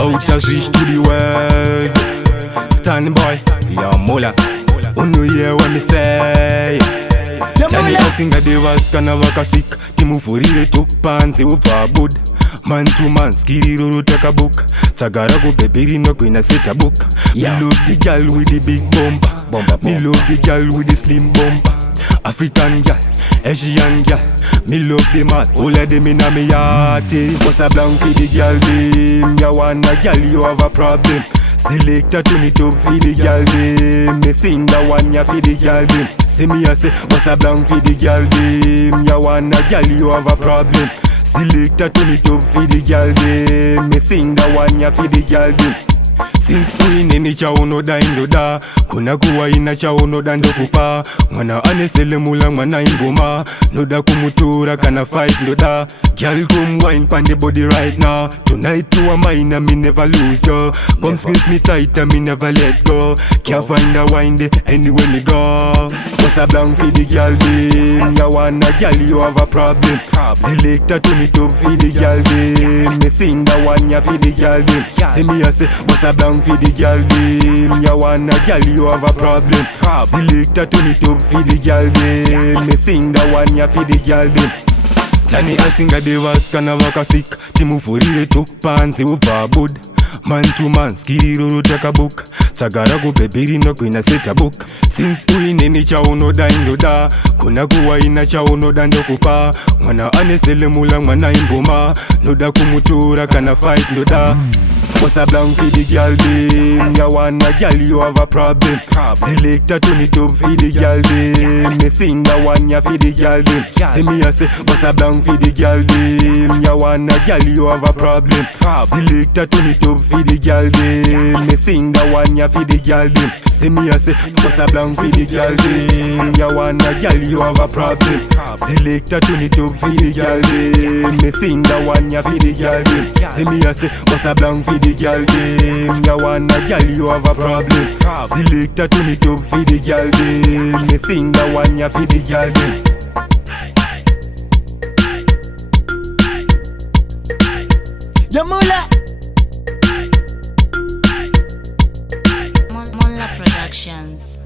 Out of reach to the world. Starn boy, ya mola. Uno hear what me say. Yani asinga de vaskana vakashika timuvhurire tupanze overboard. Man to man skiriro taka book. Tagara go baby no kwina seta book. Me love the girl with the big bumper. Me love the girl with the slim bumper. African girl, Asian girl. Me love them all of them inna me heart. What's a blank for the girl them? Ya wanna girl you have a problem. Select a tune it up for the girl them. Me sing the one ya for the girl them. See me I say what's a blank for the girl them? Ya wanna girl you have a problem. Select a tune it up for the girl them. Me sing the one ya for the girl them. Since uineni chaono da indoda kuna kuwa ina chaono da ndokupa mwana anesele mula mwana ingoma noda kumutura kana fight ndoda. Girl come wine pan the body right now. Tonight you are mine and me never lose yo. Come squeeze me tight and me never let go. Can't find a wine there anywhere me go. What's a blank for the girl them? Ya wanna girl you have a problem. Select a tune it up for the girl them. Me sing the one ya for the girl them. See me I say what's a blank for the girl them? Ya wanna girl you have a problem. Select a tune it up for the girl them. Me sing the one ya for the girl them. Yani asinga de vaskana vakashika timuvhurire tupanze overboard. Man to man skiriro taka book. Tagara go baby no kwina seta book. Since uineni chaonoda indoda kuna kuwa ina chaonoda ndokupa mwana anesele mula mwana ingoma noda kumutura kana fight ndoda. What's a blank for the girl them? Ya wanna girl you have a problem. Select a tune it up for the girl them. Me sing the one ya for the girl them. See me I say what's a blank for the girl them? Ya wanna girl you have a problem. Select a tune it up for the girl them. Me sing the one ya for the girl them. See me I say what's a blank for the girl them? Ya wanna girl you have a problem. Select a tune it up for the girl them. Me sing the one ya for the girl them. See me I say what's a blank for the girl them? Ya wanna girl you have a problem. Select a tune it up for the girl them. Me sing the one ya for the girl them. Yamula Mola Productions.